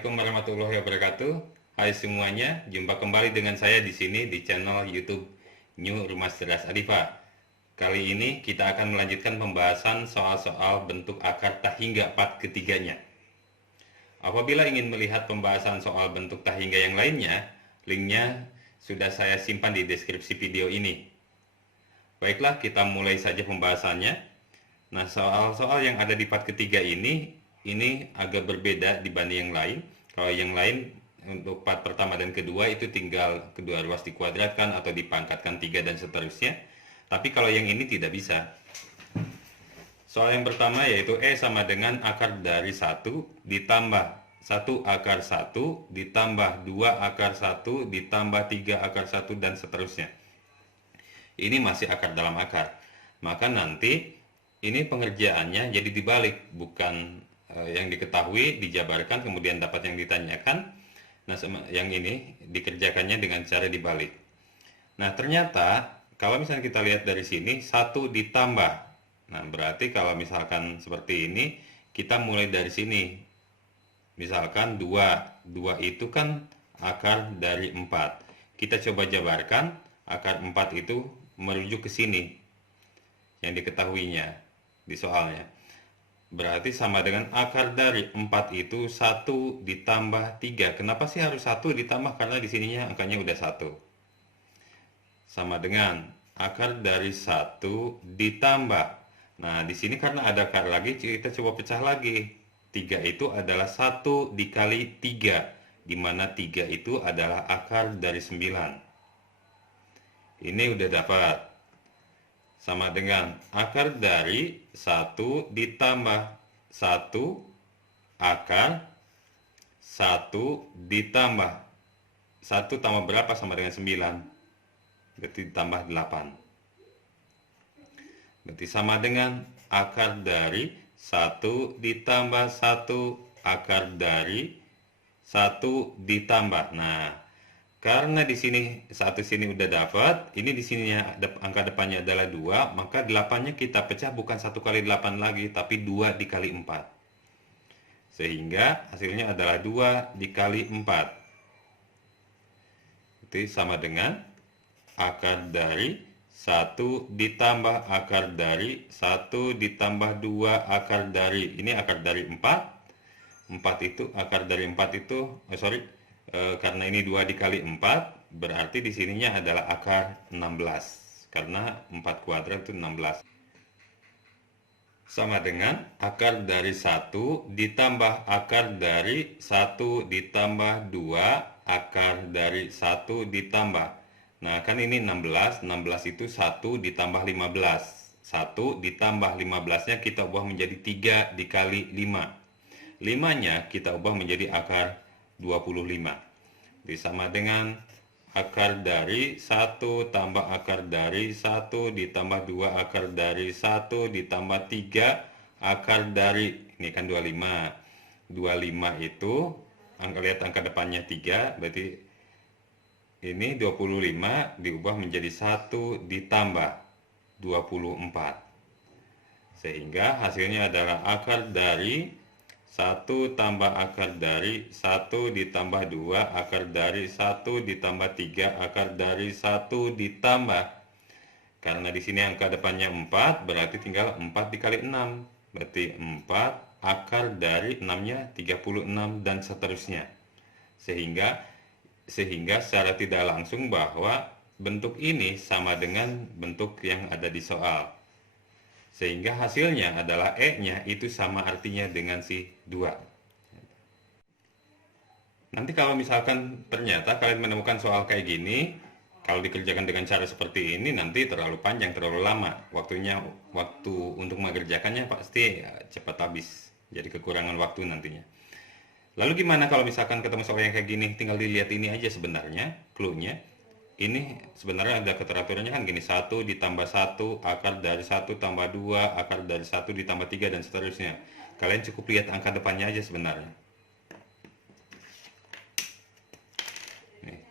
Assalamualaikum warahmatullahi wabarakatuh. Hai semuanya, jumpa kembali dengan saya di sini di channel YouTube New Rumah Cerdas Adifa. Kali ini kita akan melanjutkan pembahasan soal-soal bentuk akar tak hingga part ketiganya. Apabila ingin melihat pembahasan soal bentuk tak hingga yang lainnya, linknya sudah saya simpan di deskripsi video ini. Baiklah, kita mulai saja pembahasannya. Nah, soal-soal yang ada di part ketiga ini agak berbeda dibanding yang lain. Kalau yang lain untuk part pertama dan kedua itu tinggal kedua ruas dikuadratkan atau dipangkatkan 3 dan seterusnya. Tapi kalau yang ini tidak bisa. Soal yang pertama yaitu E sama dengan akar dari 1 ditambah 1 akar 1 ditambah 2 akar 1 ditambah 3 akar 1 dan seterusnya. Ini masih akar dalam akar. Maka nanti ini pengerjaannya jadi dibalik, bukan yang diketahui dijabarkan kemudian dapat yang ditanyakan. Nah, yang ini dikerjakannya dengan cara dibalik. Nah, ternyata kalau misalnya kita lihat dari sini 1 ditambah. Nah, berarti kalau misalkan seperti ini, kita mulai dari sini. Misalkan 2 itu kan akar dari 4. Kita coba jabarkan, akar 4 itu merujuk ke sini yang diketahuinya di soalnya. Berarti sama dengan akar dari 4 itu 1 ditambah 3. Kenapa sih harus 1 ditambah? Karena di sininya angkanya udah 1. Sama dengan akar dari 1 ditambah. Nah, di sini karena ada akar lagi, kita coba pecah lagi. 3 itu adalah 1 dikali 3, di mana 3 itu adalah akar dari 9. Ini udah dapat. Sama dengan akar dari 1 ditambah 1 akar 1 ditambah 1 tambah berapa sama dengan 9. Berarti ditambah 8. Berarti sama dengan akar dari 1 ditambah 1 akar dari 1 ditambah. Nah, karena di sini satu sini udah dapat, ini di sininya angka depannya adalah 2, maka 8-nya kita pecah bukan 1 kali 8 lagi, tapi 2 dikali 4. Sehingga hasilnya adalah 2 dikali 4. Itu sama dengan akar dari 1 ditambah akar dari 1 ditambah 2 akar dari, ini akar dari 4. 4 itu, akar dari 4 itu, karena ini 2 dikali 4, berarti di sininya adalah akar 16. Karena 4 kuadrat itu 16. Sama dengan akar dari 1 ditambah akar dari 1 ditambah 2 akar dari 1 ditambah. Nah, kan ini 16. 16 itu 1 ditambah 15. 1 ditambah 15-nya kita ubah menjadi 3 dikali 5. 5-nya kita ubah menjadi akar 25. Sama dengan akar dari 1 tambah akar dari 1 ditambah 2 akar dari 1 ditambah 3 akar dari, ini kan 25. 25 itu lihat angka depannya 3, berarti ini 25 diubah menjadi 1 ditambah 24. Sehingga hasilnya adalah akar dari 1 tambah akar dari 1 ditambah 2 akar dari 1 ditambah 3 akar dari 1 ditambah. Karena di sini angka depannya 4, berarti tinggal 4 dikali 6. Berarti 4 akar dari 6-nya 36 dan seterusnya. Sehingga secara tidak langsung bahwa bentuk ini sama dengan bentuk yang ada di soal. Sehingga hasilnya adalah E-nya itu sama artinya dengan si 2. Nanti kalau misalkan ternyata kalian menemukan soal kayak gini, kalau dikerjakan dengan cara seperti ini nanti terlalu panjang, terlalu lama. Waktu untuk mengerjakannya pasti cepat habis. Jadi kekurangan waktu nantinya. Lalu gimana kalau misalkan ketemu soal yang kayak gini? Tinggal dilihat ini aja sebenarnya, clue-nya. Ini sebenarnya ada keteraturannya kan gini, 1 ditambah 1 akar dari 1 tambah 2 akar dari 1 ditambah 3 dan seterusnya. Kalian cukup lihat angka depannya aja sebenarnya. Nih,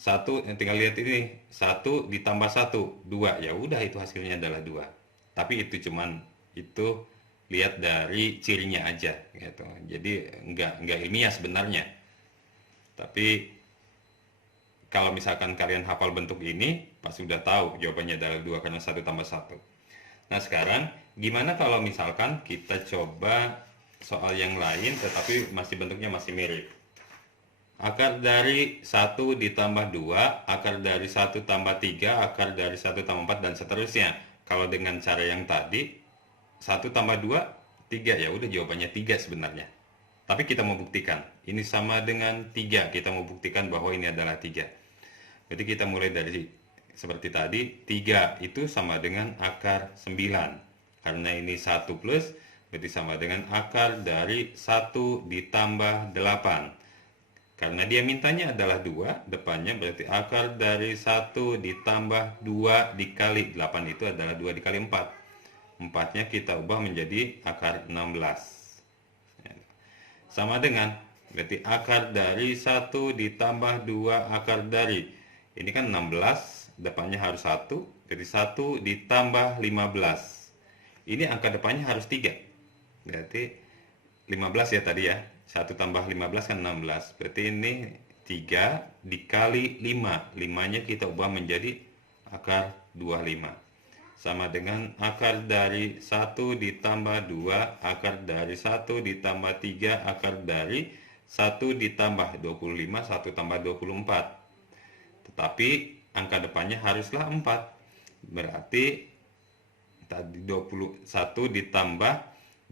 1, tinggal lihat ini, 1 ditambah 1 2, ya udah itu hasilnya adalah 2. Tapi itu cuman itu lihat dari cirinya aja gitu. Jadi nggak ilmiah sebenarnya. Tapi kalau misalkan kalian hafal bentuk ini, pas sudah tahu jawabannya adalah 2 karena 1 tambah 1. Nah sekarang gimana kalau misalkan kita coba soal yang lain tetapi bentuknya masih mirip. Akar dari 1 ditambah 2, akar dari 1 tambah 3, akar dari 1 tambah 4, dan seterusnya. Kalau dengan cara yang tadi, 1 tambah 2, 3, ya udah jawabannya 3 sebenarnya. Tapi kita mau buktikan, ini sama dengan 3, kita mau buktikan bahwa ini adalah 3. Jadi kita mulai dari seperti tadi, 3 itu sama dengan akar 9. Karena ini 1 plus, berarti sama dengan akar dari 1 ditambah 8. Karena dia mintanya adalah 2, depannya berarti akar dari 1 ditambah 2 dikali 8 itu adalah 2 dikali 4. 4-nya kita ubah menjadi akar 16. Sama dengan, berarti akar dari 1 ditambah 2 akar dari. Ini kan 16, depannya harus 1, jadi 1 ditambah 15. Ini angka depannya harus 3. Berarti 15 ya tadi ya. 1 tambah 15 kan 16. Berarti ini 3 dikali 5. 5-nya kita ubah menjadi akar 25. Sama dengan akar dari 1 ditambah 2, akar dari 1 ditambah 3, akar dari 1 ditambah 25, 1 tambah 24. Tetapi angka depannya haruslah 4. Berarti tadi 21 ditambah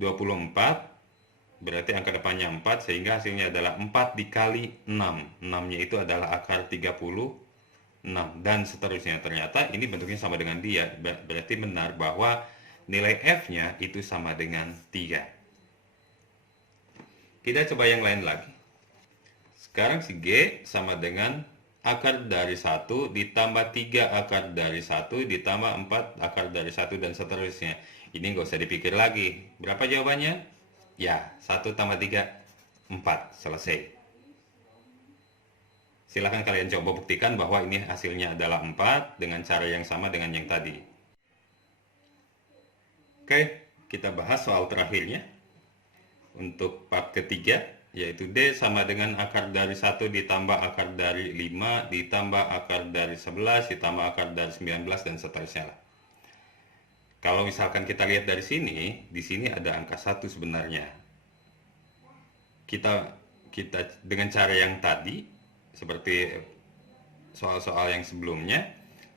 24, berarti angka depannya 4, sehingga hasilnya adalah 4 dikali 6. 6-nya itu adalah akar 36, dan seterusnya. Ternyata ini bentuknya sama dengan dia, berarti benar bahwa nilai F-nya itu sama dengan 3. Kita coba yang lain lagi. Sekarang si G sama dengan akar dari 1 ditambah 3 akar dari 1 ditambah 4 akar dari 1, dan seterusnya. Ini nggak usah dipikir lagi. Berapa jawabannya? Ya, 1 tambah 3, 4. Selesai. Silahkan kalian coba buktikan bahwa ini hasilnya adalah 4 dengan cara yang sama dengan yang tadi. Oke, kita bahas soal terakhirnya. Untuk part ketiga, yaitu D sama dengan akar dari 1 ditambah akar dari 5 ditambah akar dari 11 ditambah akar dari 19, dan seterusnya. Kalau misalkan kita lihat dari sini, di sini ada angka 1 sebenarnya. Kita dengan cara yang tadi, seperti soal-soal yang sebelumnya,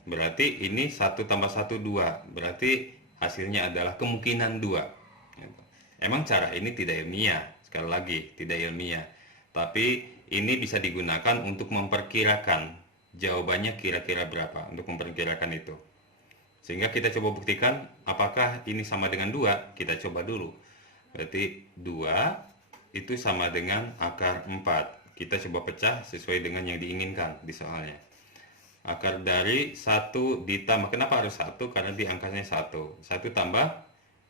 berarti ini 1 tambah 1, 2. Berarti hasilnya adalah kemungkinan 2. Emang cara ini tidak ilmiah, sekali lagi, tidak ilmiah. Tapi ini bisa digunakan untuk memperkirakan jawabannya kira-kira berapa, untuk memperkirakan itu. Sehingga kita coba buktikan apakah ini sama dengan 2. Kita coba dulu. Berarti 2 itu sama dengan akar 4. Kita coba pecah sesuai dengan yang diinginkan di soalnya. Akar dari 1 ditambah, kenapa harus 1? Karena di angkanya 1. 1 tambah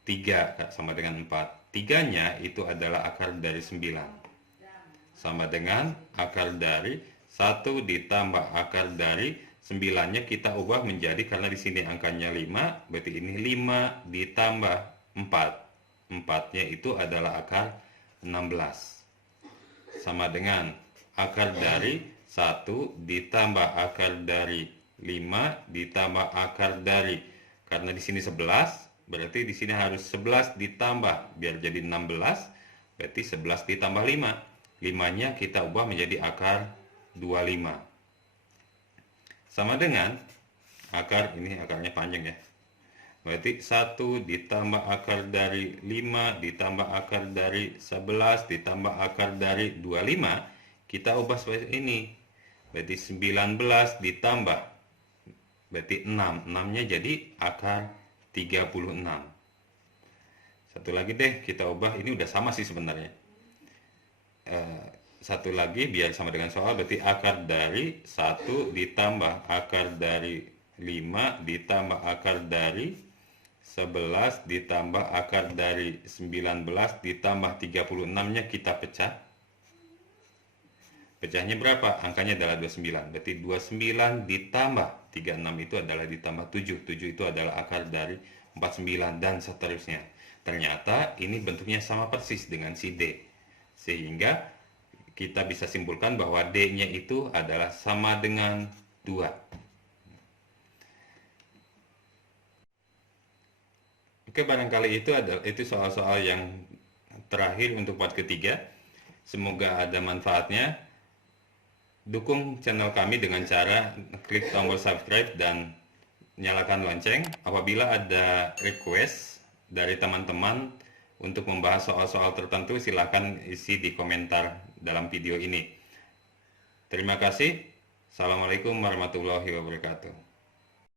3 sama dengan 4. 3-nya itu adalah akar dari 9. Sama dengan akar dari 1 ditambah akar dari 9-nya kita ubah menjadi, karena di sini angkanya 5, berarti ini 5 ditambah 4. 4-nya itu adalah akar 16. Sama dengan akar dari 1 ditambah akar dari 5 ditambah akar dari, karena di sini 11, berarti di sini harus 11 ditambah biar jadi 16, berarti 11 ditambah 5. 5-nya kita ubah menjadi akar 25. Sama dengan akar, ini akarnya panjang ya. Berarti 1 ditambah akar dari 5 ditambah akar dari 11 ditambah akar dari 25, kita ubah seperti ini. Berarti 19 ditambah, berarti 6. 6-nya jadi akar 36. Satu lagi deh kita ubah, ini udah sama sih sebenarnya. Satu lagi biar sama dengan soal, berarti akar dari 1 ditambah akar dari 5 ditambah akar dari 11 ditambah akar dari 19 ditambah 36-nya kita pecah. Pecahnya berapa? Angkanya adalah 29. Berarti 29 ditambah 36 itu adalah ditambah 7. 7 itu adalah akar dari 49, dan seterusnya. Ternyata ini bentuknya sama persis dengan si D. Sehingga kita bisa simpulkan bahwa D-nya itu adalah sama dengan 2. Oke, barangkali itu soal-soal yang terakhir untuk part ketiga. Semoga ada manfaatnya. Dukung channel kami dengan cara klik tombol subscribe dan nyalakan lonceng. Apabila ada request dari teman-teman untuk membahas soal-soal tertentu, silahkan isi di komentar dalam video ini. Terima kasih. Assalamualaikum warahmatullahi wabarakatuh.